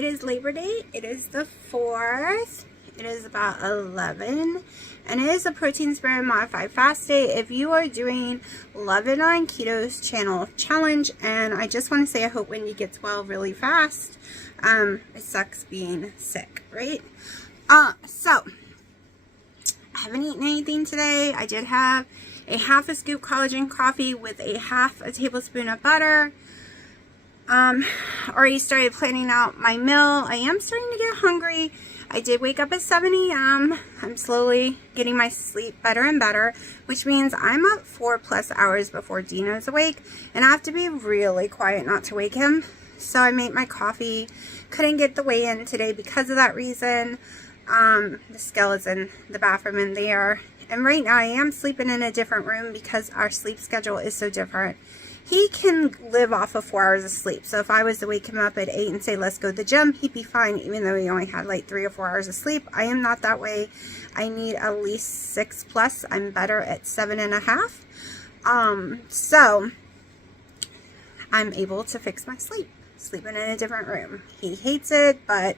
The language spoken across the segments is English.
it is Labor Day. It is the 4th. It is about 11, and it is a protein sparing modified fast day. If you are doing Love It on Keto's channel challenge, and I just want to say I hope Wendy gets well really fast. It sucks being sick, right? So I haven't eaten anything today. I did have a half a scoop collagen coffee with a half a tablespoon of butter. Already started planning out my meal. I am starting to get hungry. I did wake up at 7 a.m. I'm slowly getting my sleep better and better, which means I'm up 4+ hours before Dino's awake, and I have to be really quiet not to wake him. So I made my coffee. Couldn't get the weigh in today because of that reason. The scale is in the bathroom in there. And right now I am sleeping in a different room because our sleep schedule is so different. He can live off of 4 hours of sleep. So if I was to wake him up at 8 and say, let's go to the gym, he'd be fine, even though he only had like 3 or 4 hours of sleep. I am not that way. I need at least 6+. I'm better at 7.5. So I'm able to fix my sleep, sleeping in a different room. He hates it, but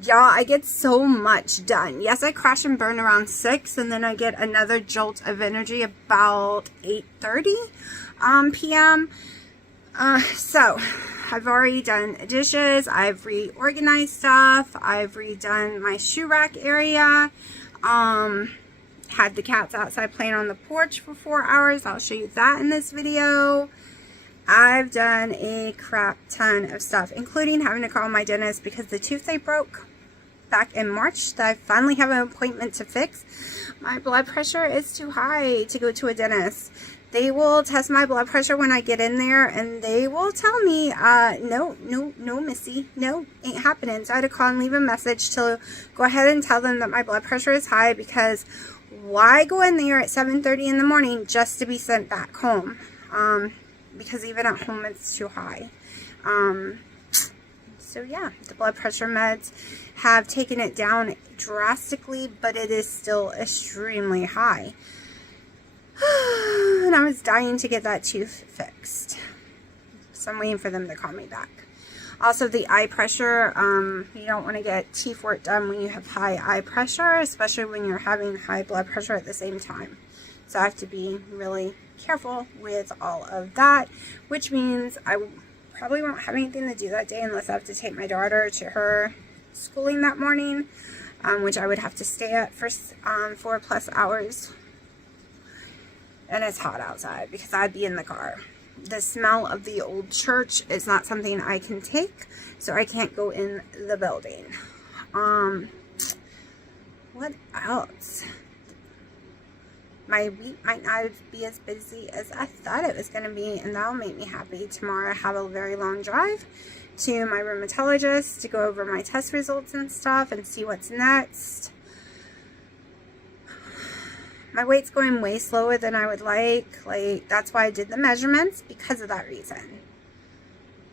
y'all, I get so much done. Yes, I crash and burn around 6, and then I get another jolt of energy about 8:30 p.m. So I've already done dishes. I've reorganized stuff. I've redone my shoe rack area. Had the cats outside playing on the porch for 4 hours. I'll show you that in this video. I've done a crap ton of stuff, including having to call my dentist because the tooth they broke back in March that I finally have an appointment to fix. My blood pressure is too high to go to a dentist. They will test my blood pressure when I get in there, and they will tell me, no, missy, no, ain't happening. So I had to call and leave a message to go ahead and tell them that my blood pressure is high, because why go in there at 7:30 in the morning just to be sent back home? Because even at home it's too high. So yeah, the blood pressure meds have taken it down drastically, but it is still extremely high. And I was dying to get that tooth fixed. So I'm waiting for them to call me back. Also, the eye pressure, you don't want to get teeth work done when you have high eye pressure, especially when you're having high blood pressure at the same time. So I have to be really careful with all of that, which means I probably won't have anything to do that day unless I have to take my daughter to her schooling that morning, which I would have to stay at for 4+ hours. And it's hot outside because I'd be in the car. The smell of the old church is not something I can take, so I can't go in the building. What else? My week might not be as busy as I thought it was going to be, and that'll make me happy. Tomorrow I have a very long drive to my rheumatologist to go over my test results and stuff and see what's next. My weight's going way slower than I would like. That's why I did the measurements, because of that reason.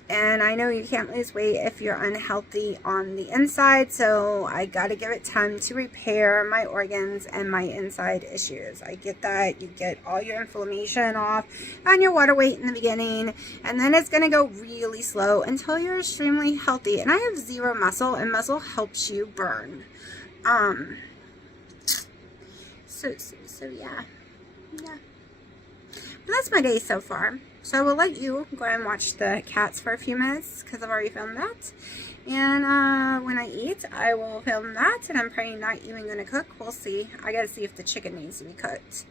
And I know you can't lose weight if you're unhealthy on the inside, so I got to give it time to repair my organs and my inside issues. I get that. You get all your inflammation off and your water weight in the beginning, and then it's going to go really slow until you're extremely healthy. And I have zero muscle, and muscle helps you burn. So yeah. But that's my day so far. So I will let you go and watch the cats for a few minutes, because I've already filmed that. And when I eat, I will film that. And I'm probably not even going to cook. We'll see. I got to see if the chicken needs to be cooked.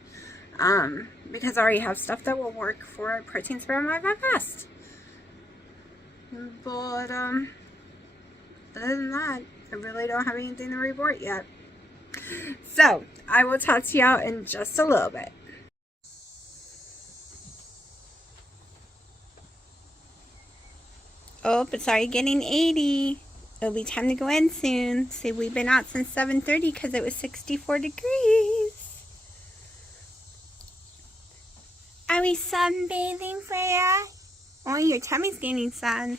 Because I already have stuff that will work for protein spare my fast. But other than that, I really don't have anything to report yet. So I will talk to y'all in just a little bit. Oh, it's already getting 80. It'll be time to go in soon. See, we've been out since 7:30 because it was 64 degrees. Are we sunbathing, Freya? Oh, your tummy's getting sun.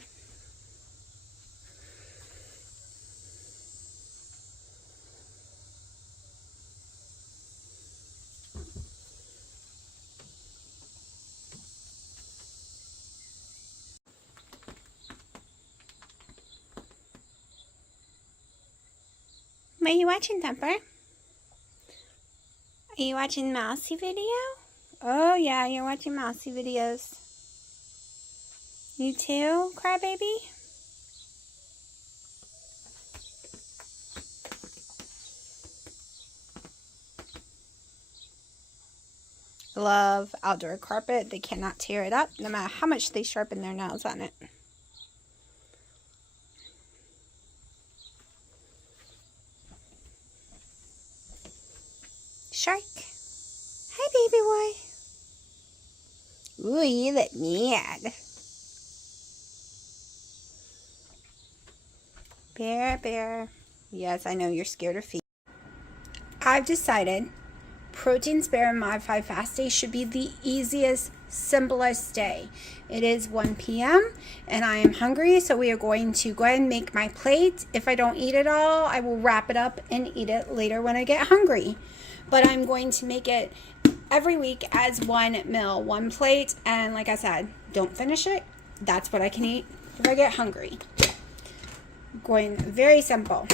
What are you watching, Thumper? Are you watching Mousy video? Oh yeah, you're watching Mousy videos. You too, crybaby? Love outdoor carpet. They cannot tear it up no matter how much they sharpen their nails on it. Shark. Hi, baby boy. Ooh, you look mad. Bear. Yes, I know you're scared of feet. I've decided protein spare and modified fast day should be the easiest, simplest day. It is 1 p.m. and I am hungry, so we are going to go ahead and make my plate. If I don't eat it all, I will wrap it up and eat it later when I get hungry. But I'm going to make it every week as one meal, one plate, and like I said, don't finish it. That's what I can eat if I get hungry. Going very simple.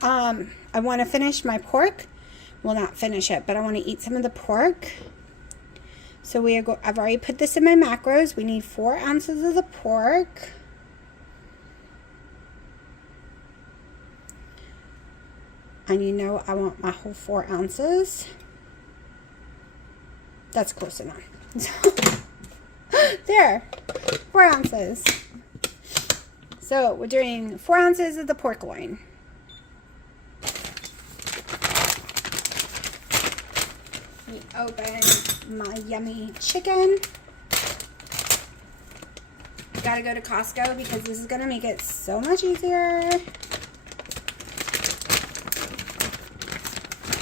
I want to finish my pork. Well, not finish it, but I want to eat some of the pork. So I've already put this in my macros. We need 4 ounces of the pork. And you know I want my whole 4 ounces. That's close enough. There, 4 ounces. So we're doing 4 ounces of the pork loin. Let me open my yummy chicken. Gotta go to Costco because this is gonna make it so much easier.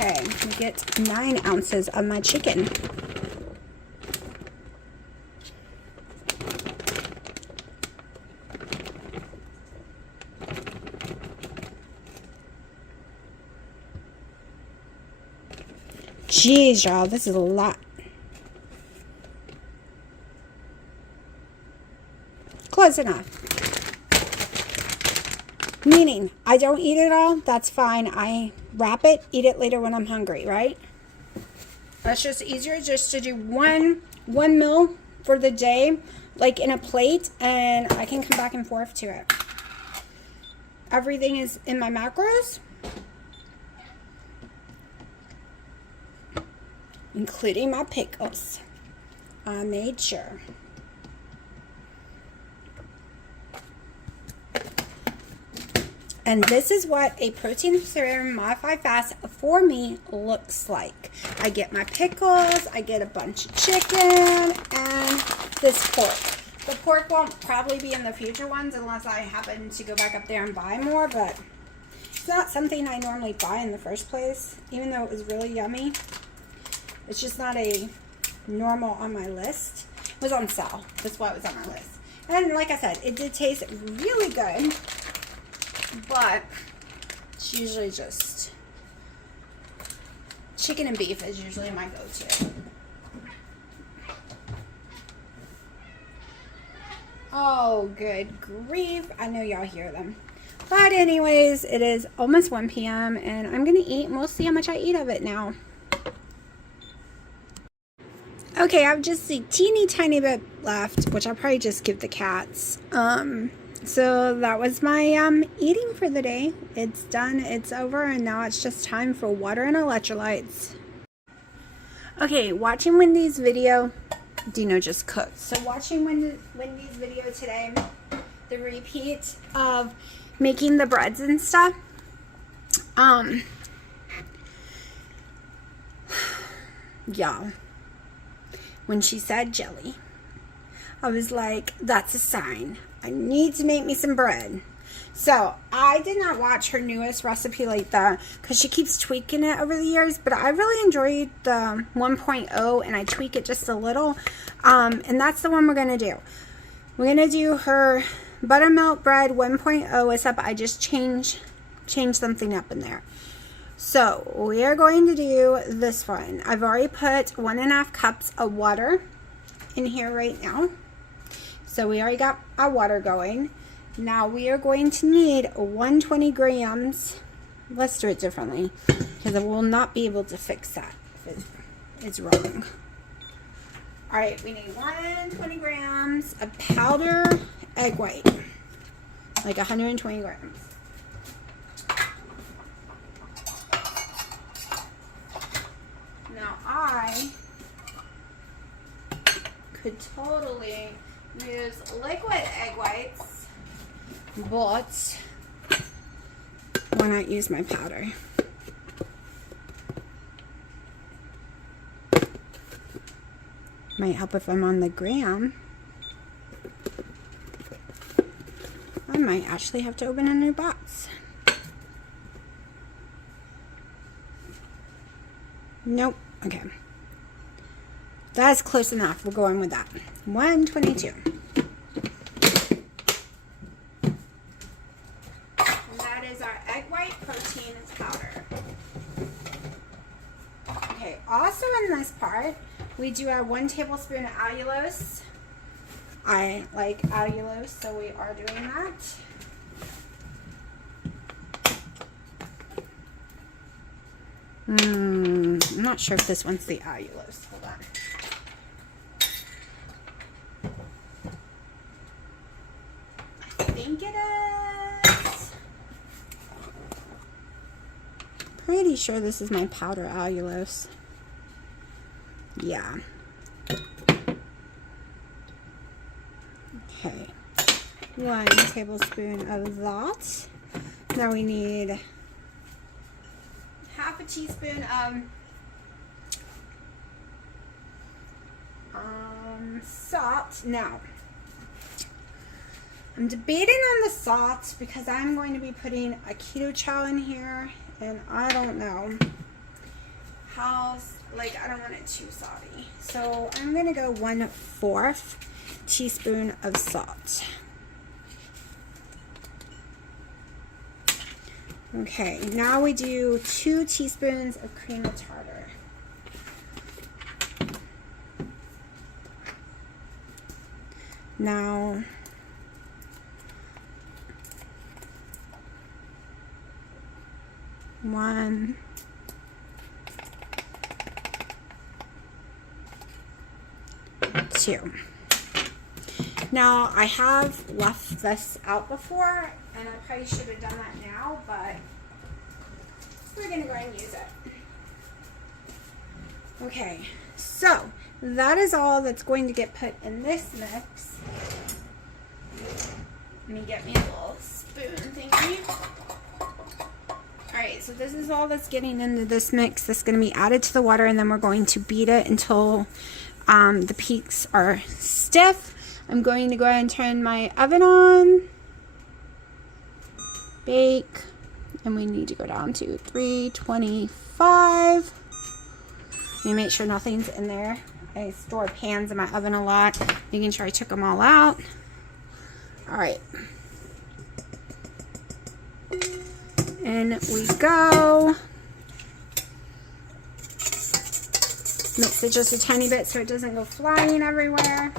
Okay, we get 9 ounces of my chicken. Jeez, y'all, this is a lot. Close enough. Meaning, I don't eat it all, that's fine. I wrap it, eat it later when I'm hungry, right? That's just easier just to do one meal for the day, like in a plate, and I can come back and forth to it. Everything is in my macros, including my pickles. I made sure. And this is what a protein serum modified fast for me looks like. I get my pickles, I get a bunch of chicken, and this pork. The pork won't probably be in the future ones unless I happen to go back up there and buy more, but it's not something I normally buy in the first place, even though it was really yummy. It's just not a normal on my list. It was on sale. That's why it was on my list. And like I said, it did taste really good. But it's usually just chicken and beef is usually my go-to. Oh, good grief. I know y'all hear them. But anyways, it is almost 1 p.m. and I'm going to eat, and we'll see how much I eat of it now. Okay, I've just a teeny tiny bit left, which I'll probably just give the cats. So that was my eating for the day. It's done, it's over, and now it's just time for water and electrolytes. Okay, watching Wendy's video, Dino just cooked. So watching Wendy's video today, the repeat of making the breads and stuff. Y'all, when she said jelly, I was like, that's a sign. I need to make me some bread. So I did not watch her newest recipe like that because she keeps tweaking it over the years, but I really enjoyed the 1.0 and I tweak it just a little. And that's the one we're going to do. We're going to do her buttermilk bread 1.0, except I just change something up in there. So we are going to do this one. I've already put 1.5 cups of water in here right now. So we already got our water going. Now we are going to need 120 grams let's do it differently because I will not be able to fix that if it's wrong. All right, we need 120 grams of powder egg white, like 120 grams. Now I could totally use liquid egg whites, but why not use my powder? Might help if I'm on the gram. I might actually have to open a new box. Nope. Okay. That's close enough. We're going with that. 122. And that is our egg white protein powder. Okay, also in this part, we do our 1 tablespoon of allulose. I like allulose, so we are doing that. I'm not sure if this one's the allulose. Hold on. I think it is. Pretty sure this is my powder allulose. Yeah. Okay. 1 tablespoon of that. Now we need half a teaspoon of salt. Now, I'm debating on the salt because I'm going to be putting a keto chow in here, and I don't know how, like, I don't want it too salty. So I'm going to go 1/4 teaspoon of salt. Okay, now we do 2 teaspoons of cream of tartar. Now, one, two. Now, I have left this out before, and I probably should have done that now, but we're going to go ahead and use it. Okay, so that is all that's going to get put in this mix. Let me get me a little spoon thingy. Alright, so this is all that's getting into this mix. This is going to be added to the water, and then we're going to beat it until the peaks are stiff. I'm going to go ahead and turn my oven on. Bake. And we need to go down to 325. Let me make sure nothing's in there. I store pans in my oven a lot, making sure I took them all out. Alright. In we go. Mix it just a tiny bit so it doesn't go flying everywhere.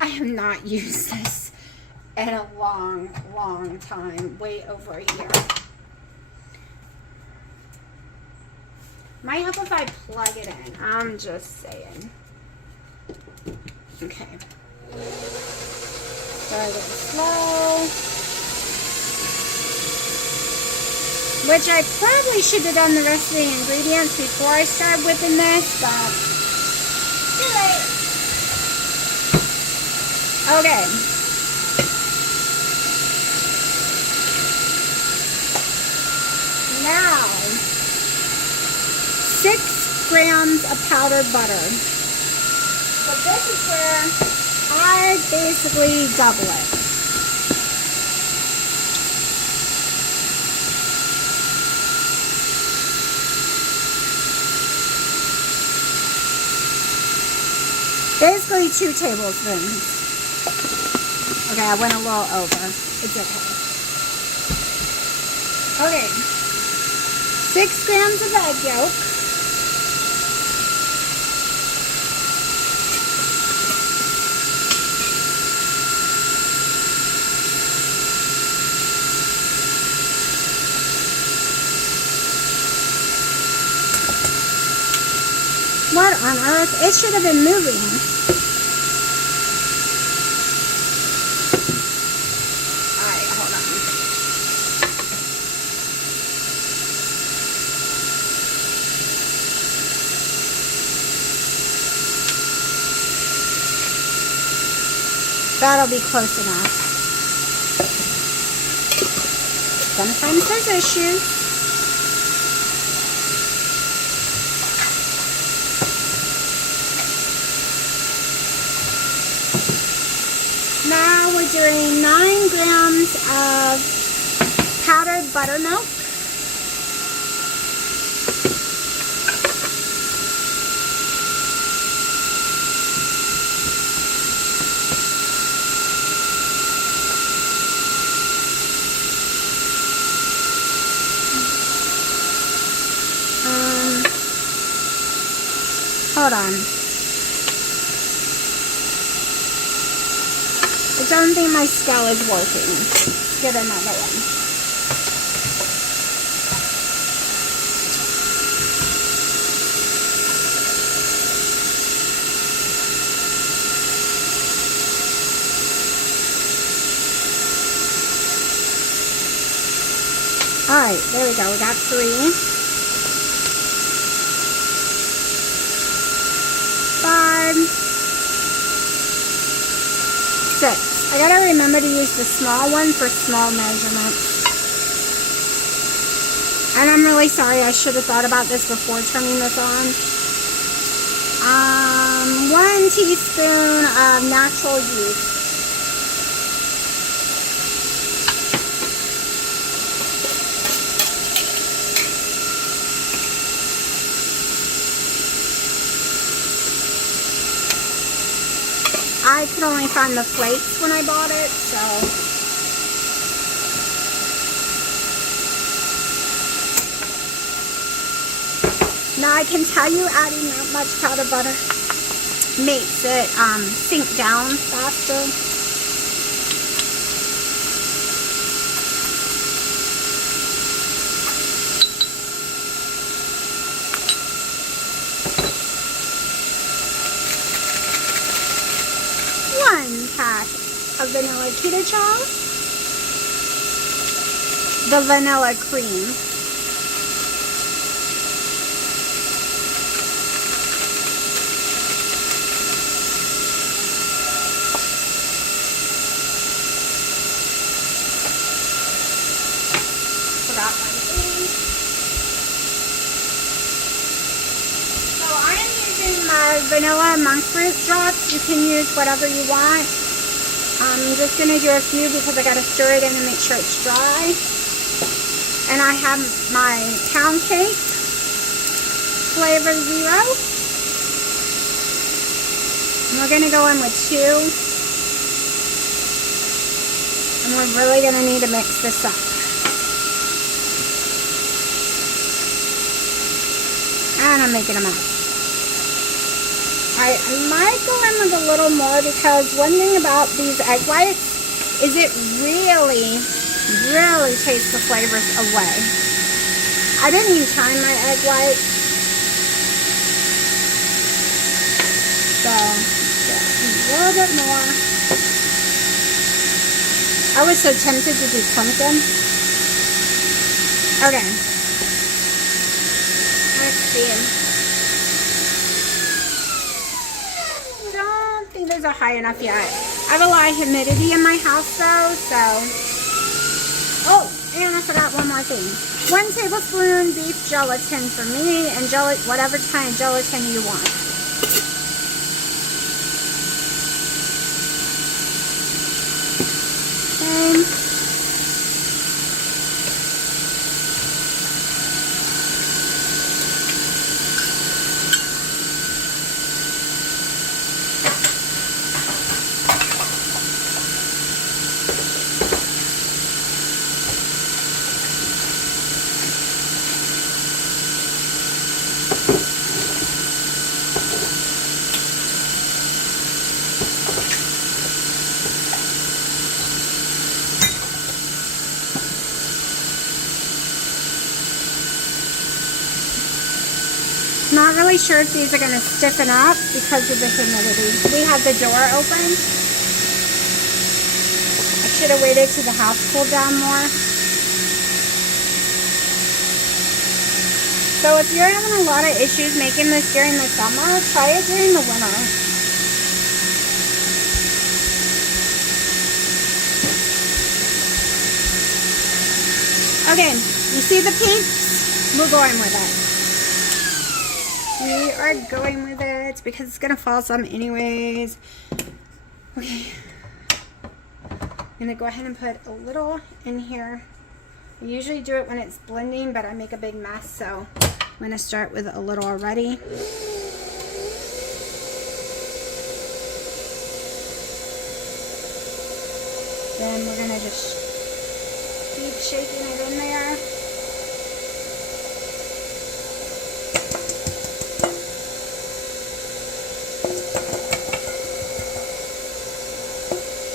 I have not used this in a long, long time. Way over a year. Might help if I plug it in. I'm just saying. Okay. Start it slow. Which I probably should have done the rest of the ingredients before I started whipping this, but too late. Okay. Now, 6 grams of powdered butter. So this is where I basically double it. Basically 2 tablespoons. Okay, I went a little over. It's okay. Okay. 6 grams of egg yolk. What on earth? It should have been moving. Alright, hold on. That'll be close enough. Sometimes there's issues. Now we're doing 9 grams of powdered buttermilk. Hold on. I don't think my scale is working. Let's get another one. Alright, there we go. We got 3. 5, 6. I gotta remember to use the small one for small measurements. And I'm really sorry, I should have thought about this before turning this on. 1 teaspoon of natural yeast. I could only find the flakes when I bought it, so. Now I can tell you adding that much powdered butter makes it sink down faster. Of vanilla keto chow, the vanilla cream, forgot one thing. So I am using my vanilla monk fruit drops. You can use whatever you want. I'm just going to do a few because I got to stir it in and make sure it's dry. And I have my pound cake, flavor 0. And we're going to go in with 2. And we're really going to need to mix this up. And I'm making a mess. Alright, I might go in with a little more because one thing about these egg whites is it really takes the flavors away. I didn't even turn my egg white. So, yeah, a little bit more. I was so tempted to do pumpkin. Okay. Let's see. Those are high enough yet. I have a lot of humidity in my house though, so. Oh, and I forgot one more thing. 1 tablespoon beef gelatin for me, and whatever kind of gelatin you want. Okay. really sure if these are going to stiffen up because of the humidity. We have the door open. I should have waited till the house cooled down more. So if you're having a lot of issues making this during the summer, try it during the winter. Okay, you see the peeps? We're going with it. We are going with it because it's going to fall some anyways. Okay. I'm going to go ahead and put a little in here. I usually do it when it's blending, but I make a big mess, so I'm going to start with a little already. Then we're going to just keep shaking it in there.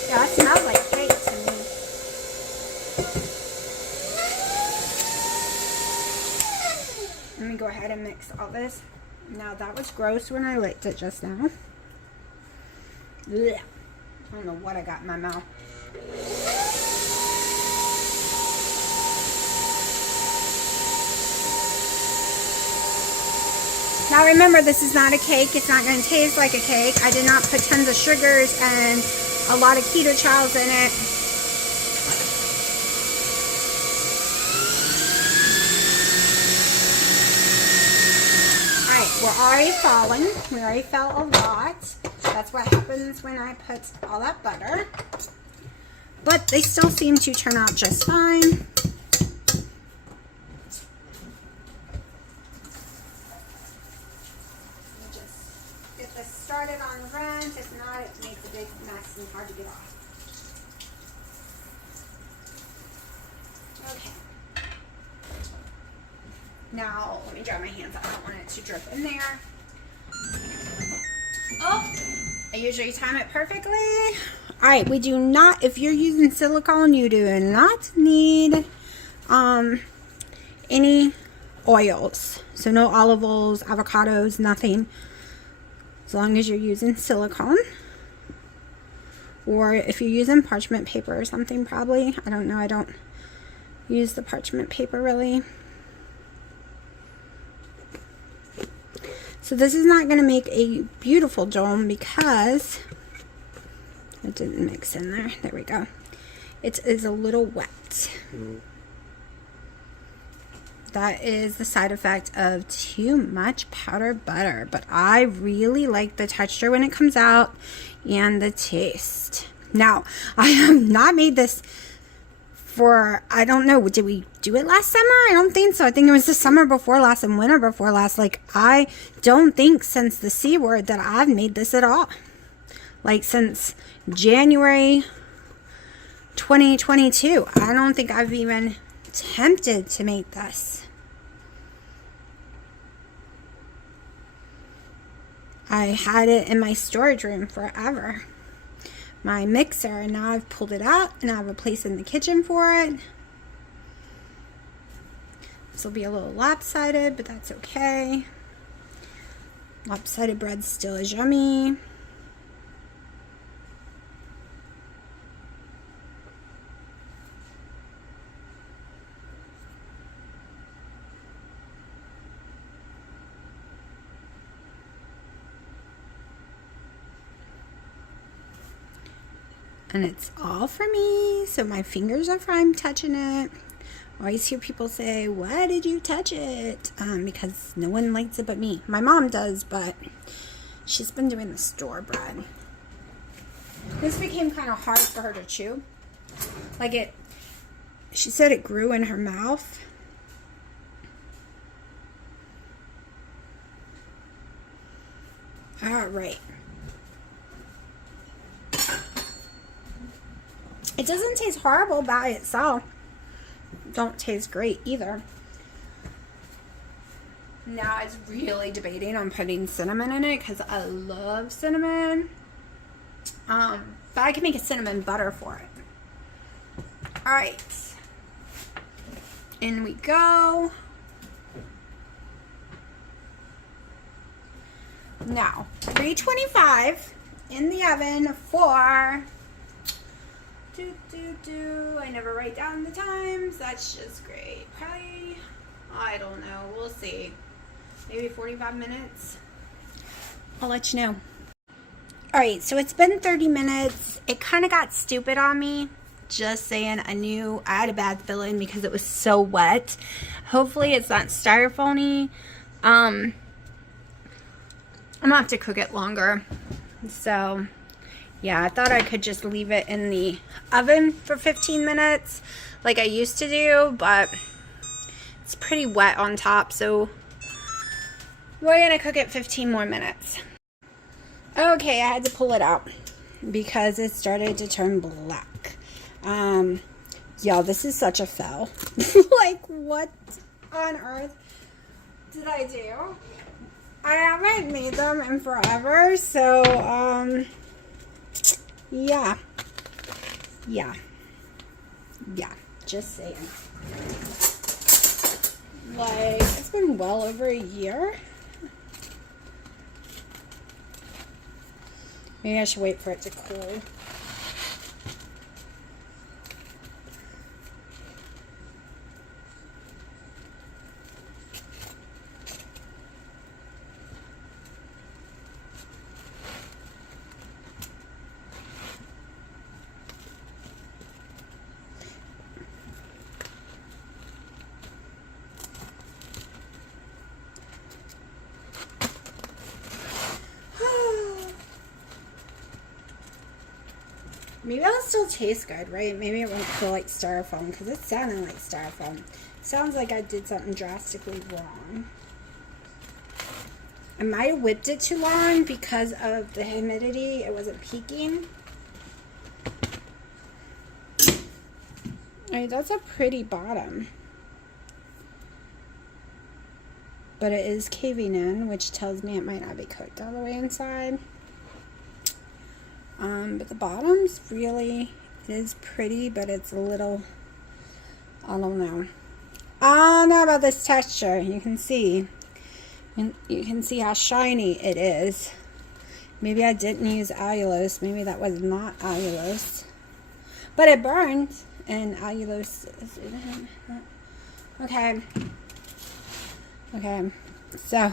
Yeah, it smells like cake to me. Let me go ahead and mix all this. Now that was gross when I licked it just now. Ugh. I don't know what I got in my mouth. Now remember, this is not a cake. It's not going to taste like a cake. I did not put tons of sugars and a lot of keto chows in it. Alright, we're already falling. We already fell a lot. That's what happens when I put all that butter. But they still seem to turn out just fine. Started on rent. If not, it makes a big mess and hard to get off. Okay. Now, let me dry my hands. I don't want it to drip in there. Oh, I usually time it perfectly. All right, we do not, if you're using silicone, you do not need any oils. So no olive oils, avocados, nothing. As long as you're using silicone, or if you're using parchment paper or something, probably. I don't know. I don't use the parchment paper really. So this is not going to make a beautiful dome because it didn't mix in there. There we go. It is a little wet. Mm-hmm. That is the side effect of too much powdered butter. But I really like the texture when it comes out and the taste. Now, I have not made this for, I don't know, did we do it last summer? I don't think so. I think it was the summer before last and winter before last. Like, I don't think since the C word that I've made this at all. Like, since January 2022. I don't think I've even tempted to make this. I had it in my storage room forever, my mixer, and now I've pulled it out and I have a place in the kitchen for it. This will be a little lopsided, but that's okay. Lopsided bread still is yummy. And it's all for me, so my fingers are fine touching it. I always hear people say, why did you touch it? Because no one likes it but me. My mom does, but she's been doing the store bread. This became kind of hard for her to chew. Like it, she said it grew in her mouth. All right. It doesn't taste horrible by itself. Don't taste great either. Now I was really debating on putting cinnamon in it because I love cinnamon. But I can make a cinnamon butter for it. Alright. In we go. Now, 325 in the oven for I never write down the times. That's just great. Probably, I don't know. We'll see. Maybe 45 minutes. I'll let you know. Alright, so it's been 30 minutes. It kind of got stupid on me. Just saying, I had a bad feeling because it was so wet. Hopefully it's not styrofoamy. I'm gonna have to cook it longer. So, yeah, I thought I could just leave it in the oven for 15 minutes like I used to do, but it's pretty wet on top, so we're gonna cook it 15 more minutes. Okay, I had to pull it out because it started to turn black. Y'all, this is such a fail. Like, what on earth did I do? I haven't made them in forever, so, yeah, just saying. Like, it's been well over a year. Maybe I should wait for it to cool. Maybe it'll still taste good, right? Maybe it won't feel like styrofoam because it's sounding like styrofoam. Sounds like I did something drastically wrong. I might have whipped it too long because of the humidity. It wasn't peaking. Alright, that's a pretty bottom. But it is caving in, which tells me it might not be cooked all the way inside. But the bottom's really, it is pretty, but it's a little, I don't know. I don't know about this texture. You can see. And you can see how shiny it is. Maybe I didn't use allulose. Maybe that was not allulose. But it burned. And allulose. Okay. Okay. So.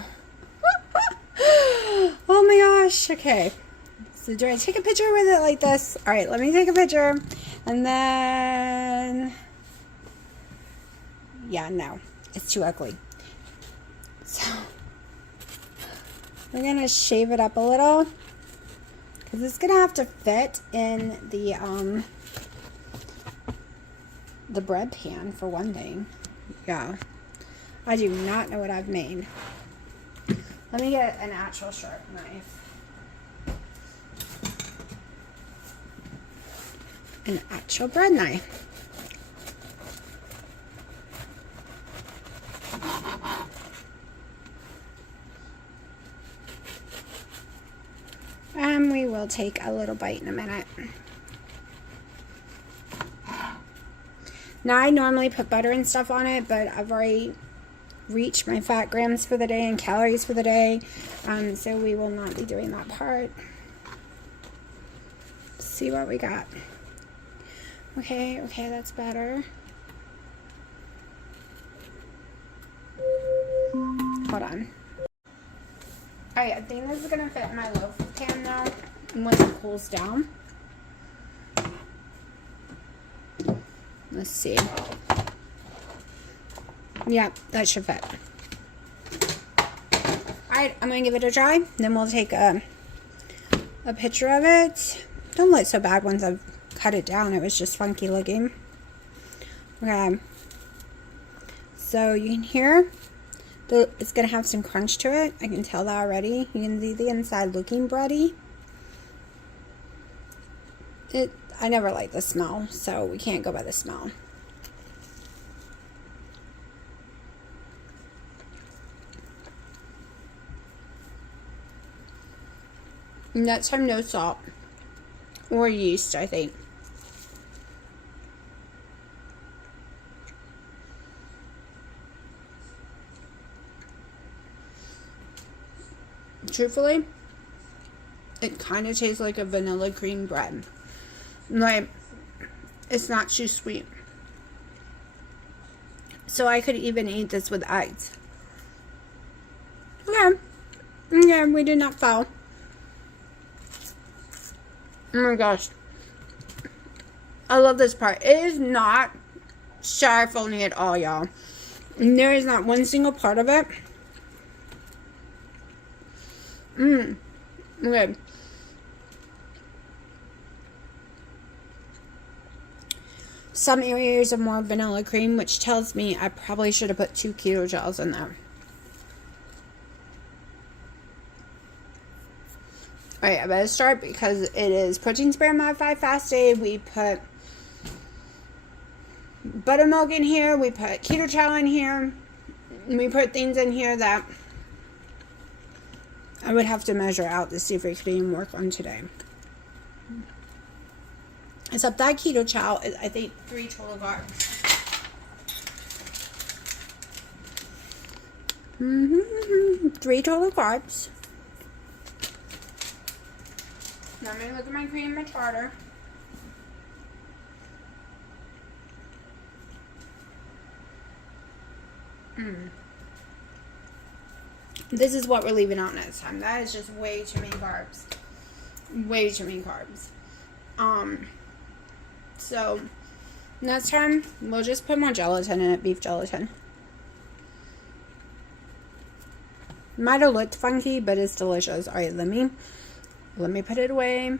Oh my gosh. Okay. So do I take a picture with it like this? Alright, let me take a picture. And then. Yeah, no. It's too ugly. So. We're going to shave it up a little. Because it's going to have to fit in the bread pan for one thing. Yeah. I do not know what I've made. Let me get an actual sharp knife. An actual bread knife. And we will take a little bite in a minute. Now, I normally put butter and stuff on it, but I've already reached my fat grams for the day and calories for the day. So we will not be doing that part. See what we got. Okay, that's better. Hold on. Alright, I think this is going to fit in my loaf pan now. And once it cools down. Let's see. Yeah, that should fit. Alright, I'm going to give it a try. Then we'll take a picture of it. Don't look so bad once I've cut it down. It was just funky looking. Okay. So you can hear it's going to have some crunch to it. I can tell that already. You can see the inside looking bready. I never like the smell, so we can't go by the smell. Next time, no salt or yeast, I think. truthfully, it kind of tastes like a vanilla cream bread. Like, it's not too sweet. So I could even eat this with eggs. Yeah. Yeah, we did not fail. Oh my gosh. I love this part. It is not styrofoamy at all, y'all. There is not one single part of it. Okay. Some areas are more vanilla cream, which tells me I probably should have put 2 keto gels in there. Alright, I better start because it is protein spare modified fasted. We put buttermilk in here. We put keto chow in here. We put things in here that I would have to measure out to see if it could even work on today. Except that keto chow is, I think, 3 total carbs. 3 total carbs. Now I'm going to look at my cream and tartar. This is what we're leaving out next time. That is just way too many carbs. Way too many carbs. So next time we'll just put more gelatin in it, beef gelatin. Might have looked funky, but it's delicious. Alright, let me put it away.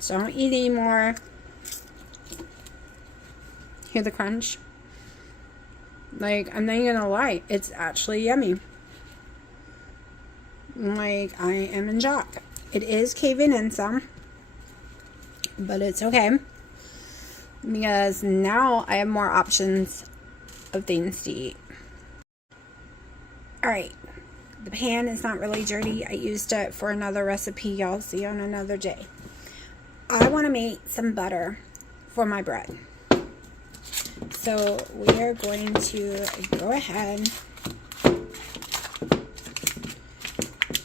So don't eat anymore. Hear the crunch? Like, I'm not gonna lie, it's actually yummy. Like, I am in shock. It is caving in some, but it's okay because now I have more options of things to eat. Alright, the pan is not really dirty. I used it for another recipe y'all see on another day. I want to make some butter for my bread. So we are going to go ahead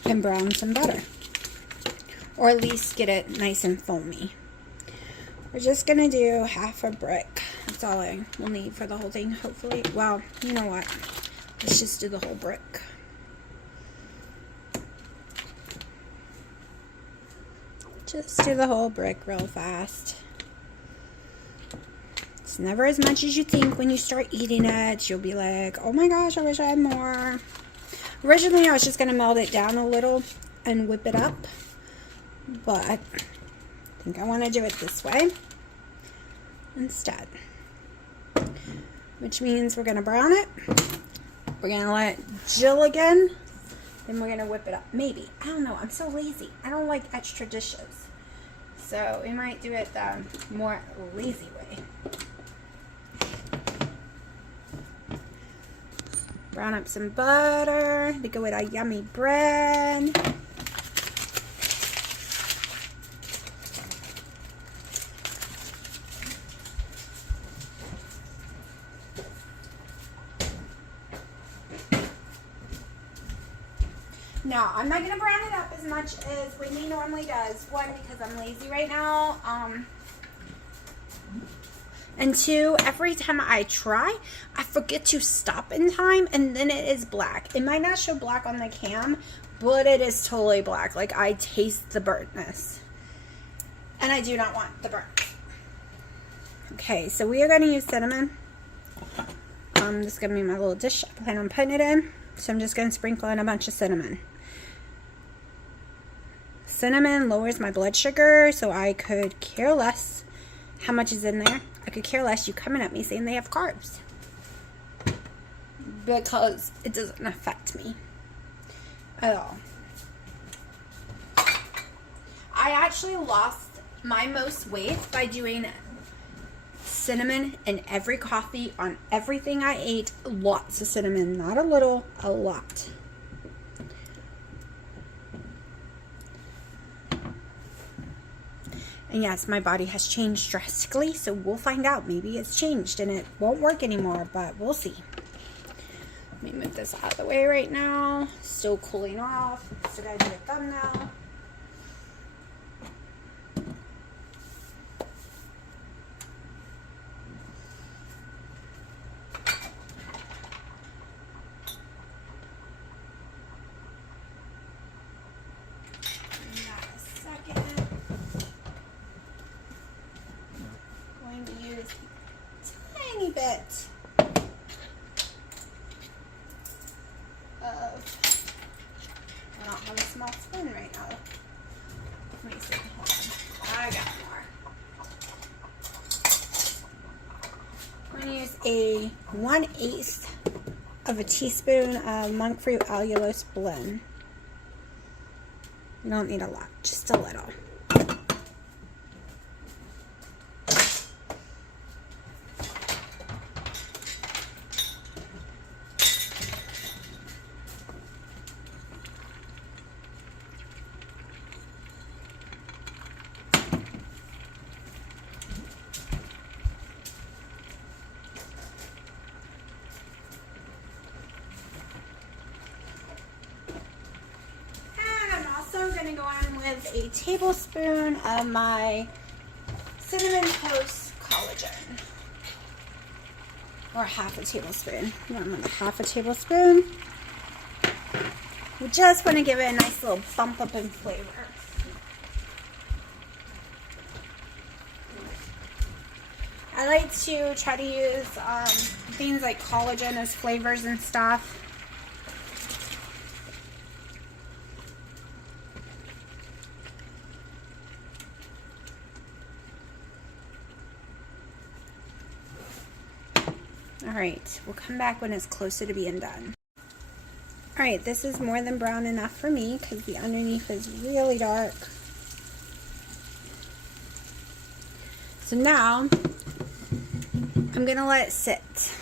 and brown some butter, or at least get it nice and foamy. We're just going to do half a brick. That's all I will need for the whole thing, hopefully. Well, you know what? Let's just do the whole brick. Just do the whole brick real fast. It's never as much as you think when you start eating it. You'll be like, oh my gosh, I wish I had more. Originally, I was just going to melt it down a little and whip it up. But I think I want to do it this way instead. Which means we're going to brown it. We're going to let it Jill again. Then we're going to whip it up. Maybe. I don't know. I'm so lazy. I don't like extra dishes. So we might do it the more lazy way. Brown up some butter to go with our yummy bread. Now, I'm not going to brown it up as much as Whitney normally does. One, because I'm lazy right now. And two, every time I try, I forget to stop in time, and then it is black. It might not show black on the cam, but it is totally black. Like, I taste the burntness. And I do not want the burnt. Okay, so we are going to use cinnamon. This is going to be my little dish I plan on putting it in. So I'm just going to sprinkle in a bunch of cinnamon. Cinnamon lowers my blood sugar, so I could care less how much is in there. I could care less you coming at me saying they have carbs, because it doesn't affect me at all. I actually lost my most weight by doing cinnamon in every coffee on everything I ate. Lots of cinnamon, not a little, a lot. And yes, my body has changed drastically, so we'll find out. Maybe it's changed and it won't work anymore, but we'll see. Let me move this out of the way right now. Still cooling off. So I gotta do a thumbnail. Going to use a tiny bit of, I don't have a small spoon right now. Let me see, hold on. I got more. I'm going to use a 1/8 of a teaspoon of monk fruit allulose blend. You don't need a lot, just a little. Going to go in with a tablespoon of my cinnamon toast collagen, or half a tablespoon. Going with a half a tablespoon. We just want to give it a nice little bump up in flavor. I like to try to use things like collagen as flavors and stuff. Alright, we'll come back when it's closer to being done. Alright, this is more than brown enough for me because the underneath is really dark. So now, I'm going to let it sit.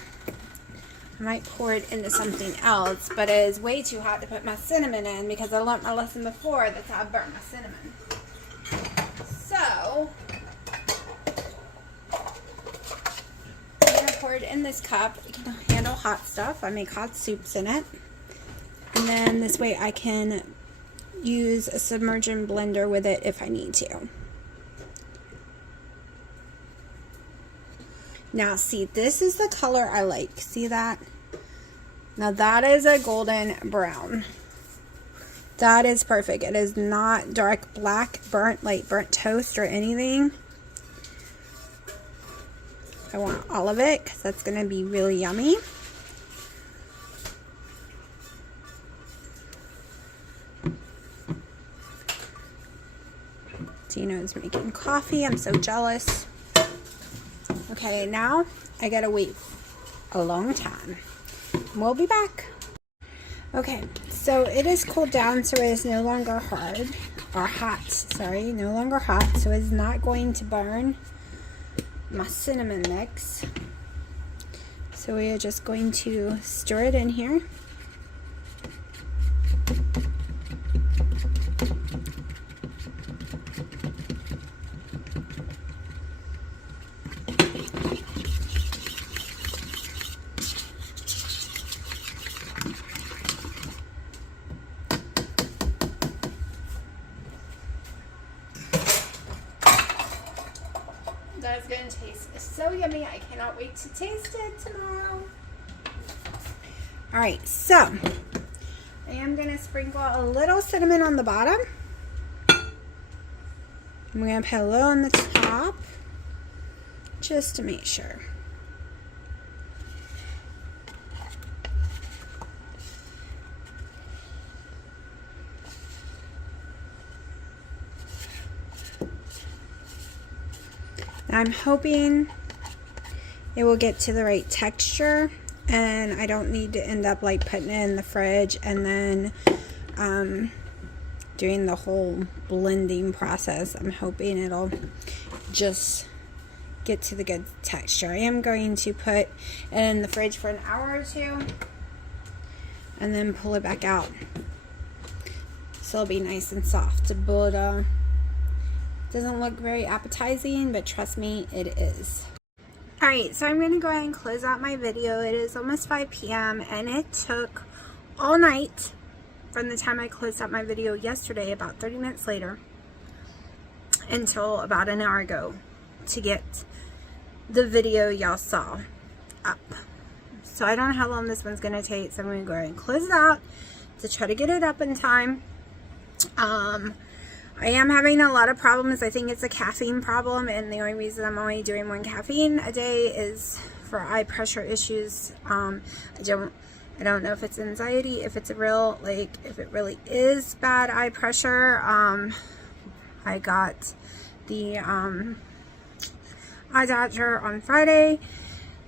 I might pour it into something else, but it is way too hot to put my cinnamon in because I learned my lesson before. That's how I burnt my cinnamon. So, pour it in this cup. It can handle hot stuff. I make hot soups in it. And then this way I can use a submerging blender with it if I need to. Now see, this is the color I like. See that? Now that is a golden brown. That is perfect. It is not dark black, burnt, like burnt toast or anything. I want all of it because that's going to be really yummy. Dino's making coffee. I'm so jealous. Okay, now I gotta wait a long time. We'll be back. Okay, so it is cooled down, so it is no longer hard or hot. Sorry, no longer hot, so it's not going to burn my cinnamon mix. So we are just going to stir it in here. That's going to taste so yummy. I cannot wait to taste it tomorrow. Alright, so I am going to sprinkle a little cinnamon on the bottom. I'm going to put a little on the top just to make sure. I'm hoping it will get to the right texture and I don't need to end up like putting it in the fridge and then doing the whole blending process. I'm hoping it'll just get to the good texture. I am going to put it in the fridge for an hour or two and then pull it back out so it'll be nice and soft. But doesn't look very appetizing, but trust me, it is. Alright, so I'm going to go ahead and close out my video. It is almost 5 p.m. and it took all night from the time I closed out my video yesterday, about 30 minutes later, until about an hour ago to get the video y'all saw up. So I don't know how long this one's going to take, so I'm going to go ahead and close it out to try to get it up in time. I am having a lot of problems. I think it's a caffeine problem, and the only reason I'm only doing 1 caffeine a day is for eye pressure issues. I don't know if it's anxiety, if it's a real, like, if it really is bad eye pressure. I got the eye doctor on Friday.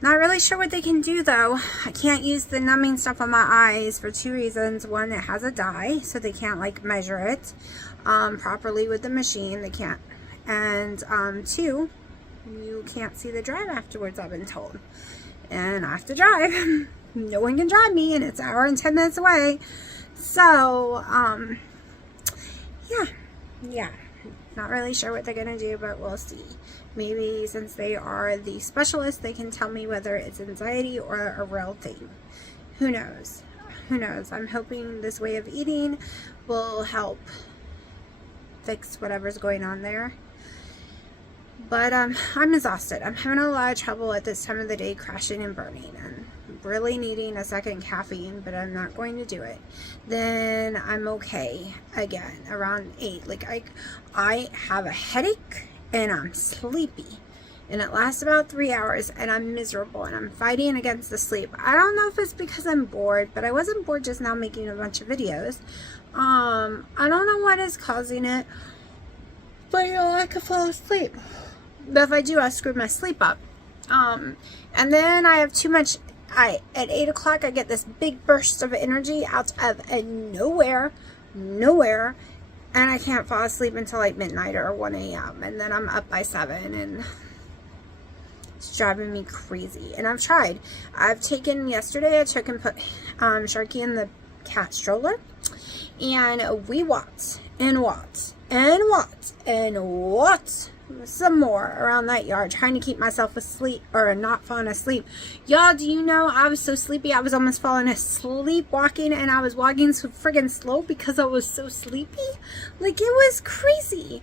Not really sure what they can do though. I can't use the numbing stuff on my eyes for 2 reasons. One, it has a dye, so they can't like measure it properly with the machine. They can't. And 2, you can't see the drive afterwards, I've been told. And I have to drive. No one can drive me, and it's an hour and 10 minutes away. So, yeah. Not really sure what they're going to do, but we'll see. Maybe since they are the specialists, they can tell me whether it's anxiety or a real thing. Who knows? Who knows? I'm hoping this way of eating will help fix whatever's going on there. But I'm exhausted. I'm having a lot of trouble at this time of the day crashing and burning, and really needing a second caffeine, but I'm not going to do it. Then I'm okay again around 8. Like I have a headache and I'm sleepy, and it lasts about 3 hours, and I'm miserable, and I'm fighting against the sleep. I don't know if it's because I'm bored, but I wasn't bored just now making a bunch of videos. I don't know what is causing it, but you know, I could fall asleep. But if I do, I screw my sleep up. And then I have too much. At 8 o'clock, I get this big burst of energy out of nowhere, and I can't fall asleep until like midnight or 1 a.m. And then I'm up by 7, and it's driving me crazy. And I've tried. Yesterday I took and put Sharky in the cat stroller, and we walked and walked and walked and walked some more around that yard, trying to keep myself asleep or not falling asleep. Y'all, do you know I was so sleepy I was almost falling asleep walking, and I was walking so friggin' slow because I was so sleepy? Like, it was crazy.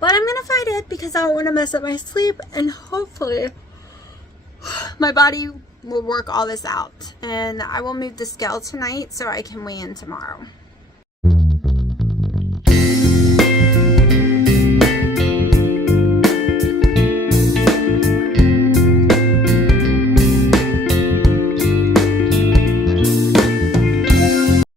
But I'm gonna fight it because I don't want to mess up my sleep, and hopefully my body will work all this out, and I will move the scale tonight so I can weigh in tomorrow.